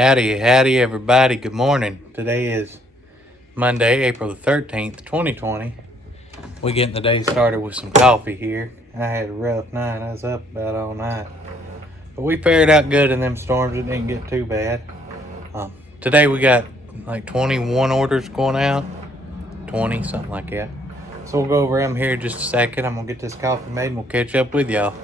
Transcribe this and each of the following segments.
Howdy everybody, good morning. Today is Monday, April the 13th, 2020. We getting the day started with some coffee here. I had a rough night, I was up about all night. But we fared out good in them storms, it didn't get too bad. Today we got like 21 orders going out, 20, something like that. So we'll go over them here in just a second. I'm gonna get this coffee made and we'll catch up with y'all.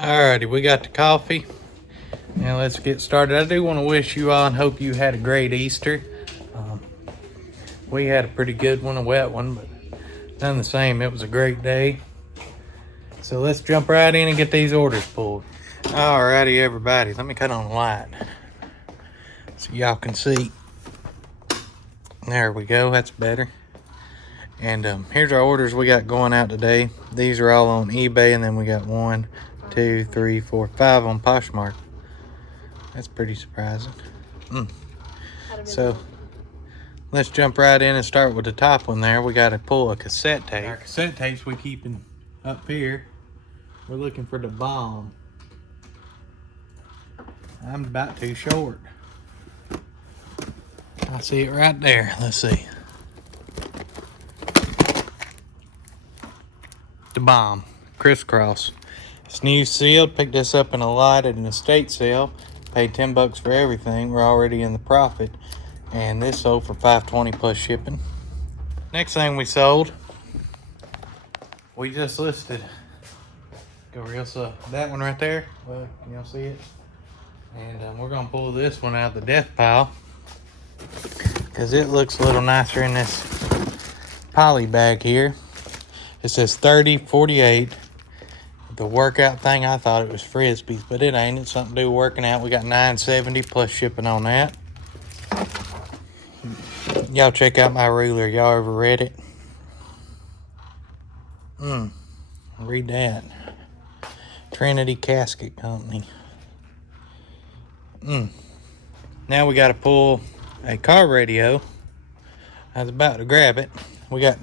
Alrighty, we got the coffee. Now let's get started. I do want to wish you all and hope you had a great Easter. We had a pretty good one, a wet one, but none the same. It was a great day. So let's jump right in and get these orders pulled. Alrighty, everybody. Let me cut on the light so y'all can see. There we go. That's better. And here's our orders we got going out today. These are all on eBay, and then we got 1, 2, 3, 4, 5 on Poshmark. That's pretty surprising. So let's jump right in and start with the top one there. We got to pull a cassette tape. Our cassette tapes we keeping up here. We're looking for the bomb. I'm about too short. I see it right there. Let's see. The bomb. Crisscross. It's new sealed. Picked this up in a lot at an estate sale. Paid $10 for everything. We're already in the profit. And this sold for $5.20 plus shipping. Next thing we sold, we just listed. Go real slow. That one right there. Well, can y'all see it? And we're gonna pull this one out of the death pile because it looks a little nicer in this poly bag here. It says 3048. The workout thing, I thought it was Frisbees, but it ain't. It's something to do with working out. We got $9.70 plus shipping on that. Y'all check out my ruler. Y'all ever read it? Read that. Trinity Casket Company. Now we got to pull a car radio. I was about to grab it. We got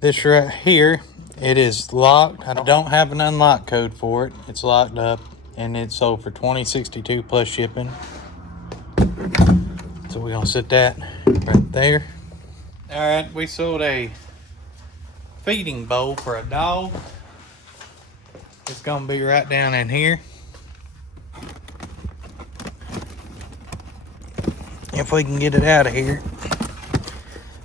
this right here. It is locked. I don't have an unlock code for it. It's locked up, and it sold for $20.62 plus shipping. So we're gonna set that right there. All right, we sold a feeding bowl for a dog. It's gonna be right down in here. If we can get it out of here.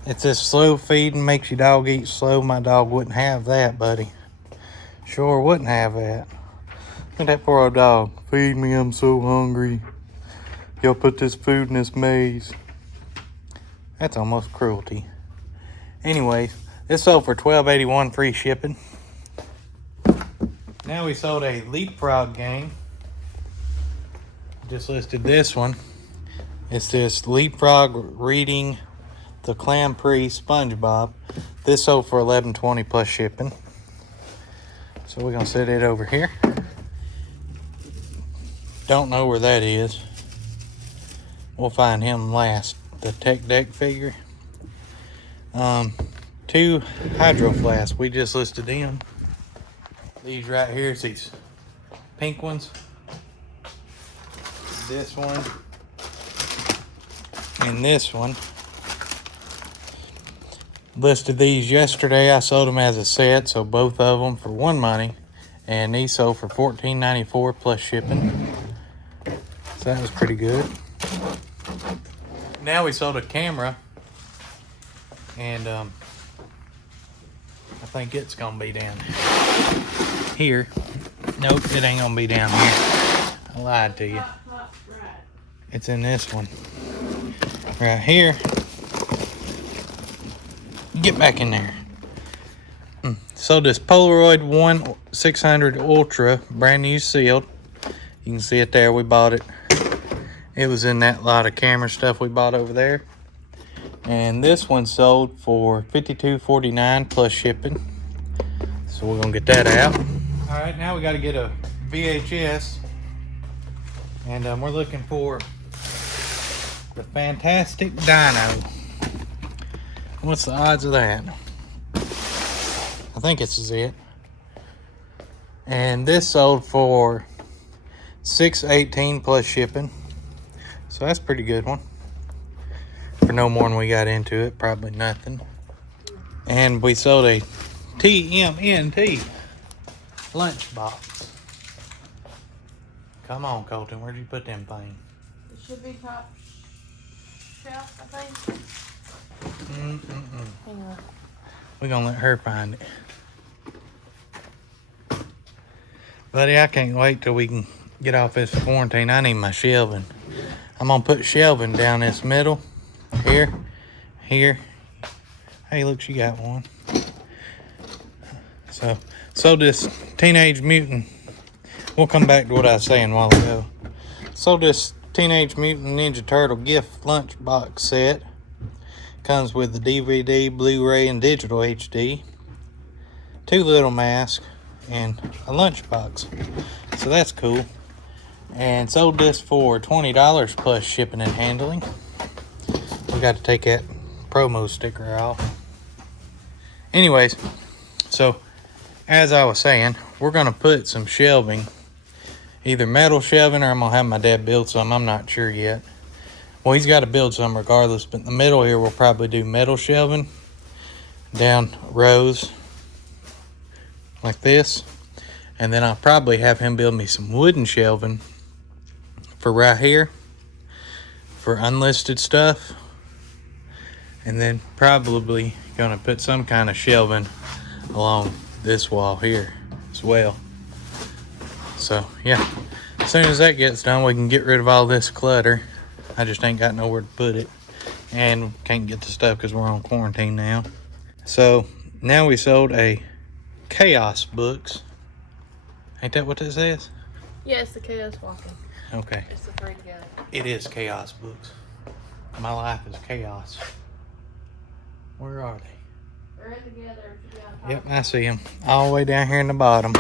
It's this slow feeding, makes your dog eat slow. My dog wouldn't have that, buddy. Sure wouldn't have that. Look at that poor old dog. Feed me, I'm so hungry. Y'all put this food in this maze. That's almost cruelty. Anyways, this sold for $12.81 free shipping. Now we sold a leapfrog game. Just listed this one. It's this leapfrog reading the Clam Pre SpongeBob. This sold for $11.20 plus shipping. So we're gonna set it over here. Don't know where that is. We'll find him last. The Tech Deck figure. 2 hydro flasks. We just listed them. These right here is these pink ones. This one. And this one. Listed these yesterday. I sold them as a set, so both of them for one money. And these sold for $14.94 plus shipping. So that was pretty good. Now we sold a camera, and I think it's gonna be down here. Nope, it ain't gonna be down here. I lied to you. It's in this one right here. Get back in there. So this Polaroid 1-600 Ultra, brand new sealed. You can see it there. We bought it. It was in that lot of camera stuff we bought over there. And this one sold for $52.49 plus shipping. So we're gonna get that out. All right, now we got to get a VHS And we're looking for the Fantastic Dino. What's the odds of that? I think this is it. And this sold for $6.18 plus shipping. So that's a pretty good one. For no more than we got into it, probably nothing. And we sold a TMNT lunchbox. Come on, Colton, where'd you put them things? It should be top shelf, I think. Hang on. We're gonna let her find it. Buddy, I can't wait till we can get off this quarantine. I need my shelving. I'm gonna put shelving down this middle. Here. Hey, look, she got one. So this Teenage Mutant, we'll come back to what I was saying a while ago. So this Teenage Mutant Ninja Turtle gift lunchbox set comes with the DVD, Blu-ray, and digital HD, 2 little masks, and a lunchbox. So that's cool. And sold this for $20 plus shipping and handling. We got to take that promo sticker off. Anyways, so as I was saying, we're going to put some shelving, either metal shelving or I'm going to have my dad build some. I'm not sure yet. Well, he's got to build some regardless, but in the middle here we'll probably do metal shelving down rows like this. And then I'll probably have him build me some wooden shelving for right here for unlisted stuff. And then probably gonna put some kind of shelving along this wall here as well. So yeah, as soon as that gets done, we can get rid of all this clutter. I just ain't got nowhere to put it, and can't get the stuff because we're on quarantine now. So now we sold a Chaos Books. Ain't that what this says? Yeah, it's the Chaos Walking. Okay. It's the free guy. It is Chaos Books. My life is chaos. Where are they? They're in together. It should be on top. Yep, I see them. All the way down here in the bottom.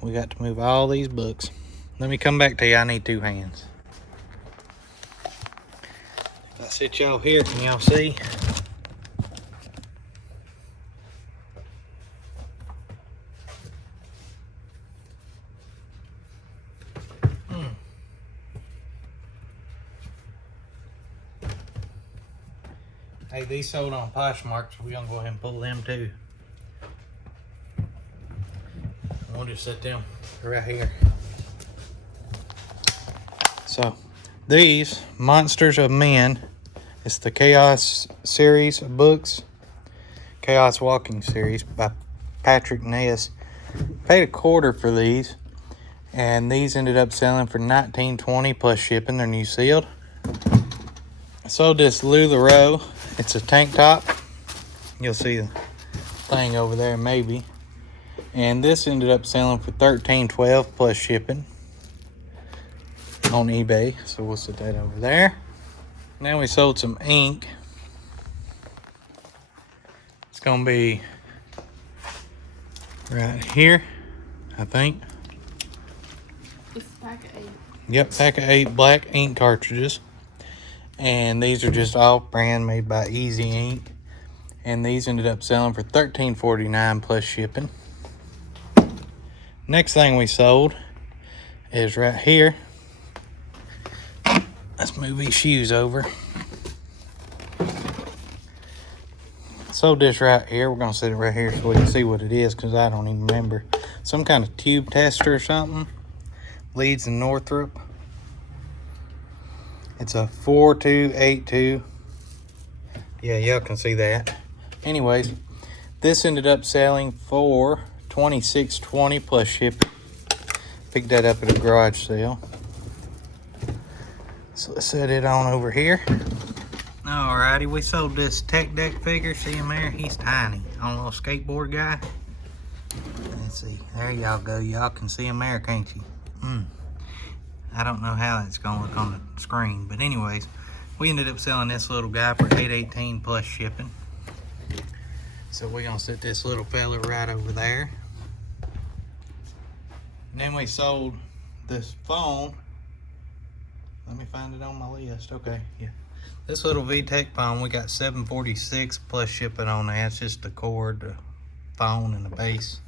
We got to move all these books. Let me come back to you. I need 2 hands. If I sit y'all here, can y'all see? Hey, these sold on Poshmark, so we're gonna go ahead and pull them too. We'll just set them right here. So, these Monsters of Men, it's the Chaos series of books, Chaos Walking series by Patrick Ness. Paid $1/4 for these, and these ended up selling for $19.20 plus shipping. They're new sealed. I sold this LuLaRoe. It's a tank top. You'll see the thing over there maybe. And this ended up selling for $13.12 plus shipping on eBay. So we'll set that over there. Now we sold some ink. It's gonna be right here, I think. It's a pack of 8. Yep, pack of 8 black ink cartridges. And these are just all brand made by Easy Ink. And these ended up selling for $13.49 plus shipping. Next thing we sold is right here. Let's move these shoes over. Sold this right here. We're gonna set it right here so we can see what it is, because I don't even remember. Some kind of tube tester or something. Leeds and Northrop. It's a 4282. Yeah, y'all can see that. Anyways, this ended up selling for $26.20 plus shipping. Picked that up at a garage sale. So let's set it on over here. Alrighty, we sold this Tech Deck figure. See him there? He's tiny. On a little skateboard guy. Let's see. There y'all go. Y'all can see him there, can't you? I don't know how that's gonna look on the screen, but anyways, we ended up selling this little guy for $8.18 plus shipping. So we're gonna set this little fella right over there. And then we sold this phone. Let me find it on my list. Okay, yeah. This little VTech phone, we got $746 plus shipping on that. It's just the cord, the phone, and the base.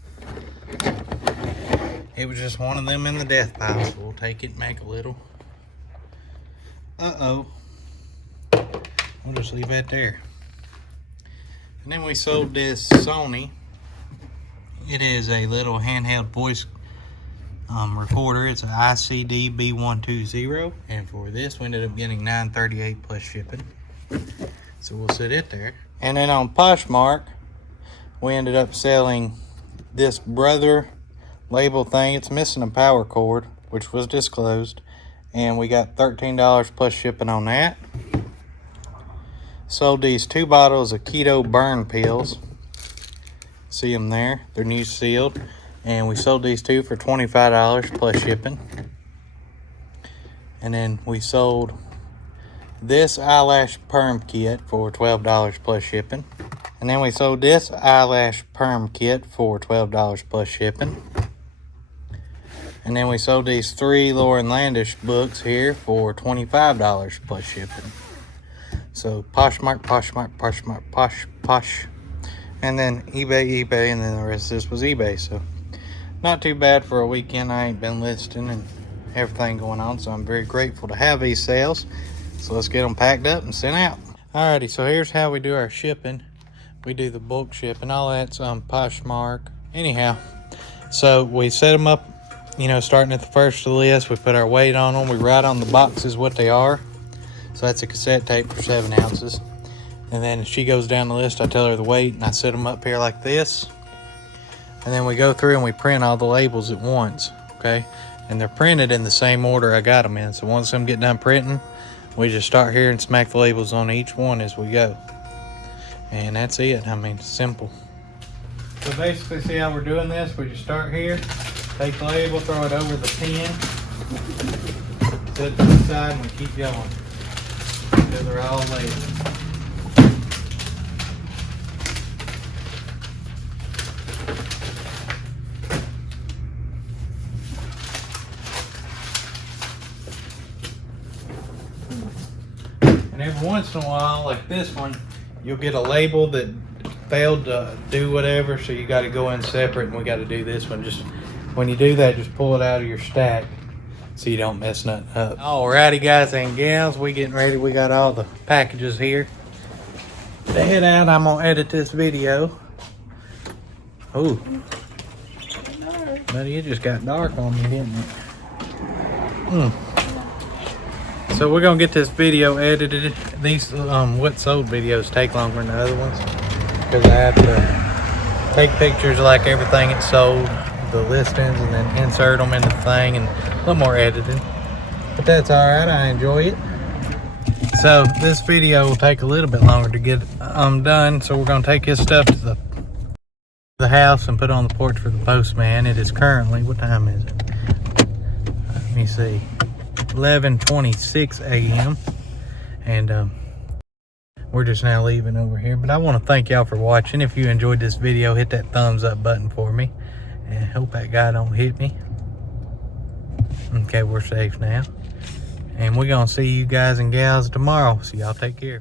It was just one of them in the death pile, so we'll take it and make a little. Uh-oh. We'll just leave that there. And then we sold this Sony. It is a little handheld voice recorder. It's an ICD B120, and for this we ended up getting $938 plus shipping. So we'll set it there. And then on Poshmark, we ended up selling this brother label thing. It's missing a power cord, which was disclosed, and we got $13 plus shipping on that. Sold these 2 bottles of keto burn pills. See them there? They're new sealed. And we sold these 2 for $25 plus shipping. And then we sold this eyelash perm kit for $12 plus shipping. And then we sold this eyelash perm kit for $12 plus shipping. And then we sold these 3 Lauren Landish books here for $25 plus shipping. So Poshmark, Poshmark, Poshmark, Posh. And then eBay, and then the rest of this was eBay. So not too bad for a weekend. I ain't been listing and everything going on, so I'm very grateful to have these sales. So let's get them packed up and sent out. Alrighty, so here's how we do our shipping. We do the bulk shipping. All that's on Poshmark. Anyhow, so we set them up, you know, starting at the first of the list. We put our weight on them. We write on the boxes what they are. So that's a cassette tape for 7 ounces. And then she goes down the list. I tell her the weight, and I set them up here like this. And then we go through and we print all the labels at once, okay? And they're printed in the same order I got them in. So once them get done printing, we just start here and smack the labels on each one as we go. And that's it. I mean, simple. So basically, see how we're doing this? We just start here, take the label, throw it over the pin, set it to the side, and we keep going until they're all labeled. And every once in a while, like this one, you'll get a label that failed to do whatever, so you got to go in separate, and we got to do this one. Just when you do that, just pull it out of your stack so you don't mess nothing up. Alrighty, guys and gals, we getting ready. We got all the packages here to head out. I'm gonna edit this video. Oh, buddy, it just got dark on me, didn't it? So we're gonna get this video edited. These what sold videos take longer than the other ones because I have to take pictures of like everything it sold, the listings, and then insert them into the thing, and a little more editing. But that's all right. I enjoy it. So this video will take a little bit longer to get done. So we're gonna take his stuff to the house and put it on the porch for the postman. It is currently, what time is it? Let me see. 11:26 a.m. and we're just now leaving over here. But I want to thank y'all for watching. If you enjoyed this video, hit that thumbs up button for me, and hope that guy don't hit me. Okay, we're safe now, and we're gonna see you guys and gals tomorrow, so y'all take care.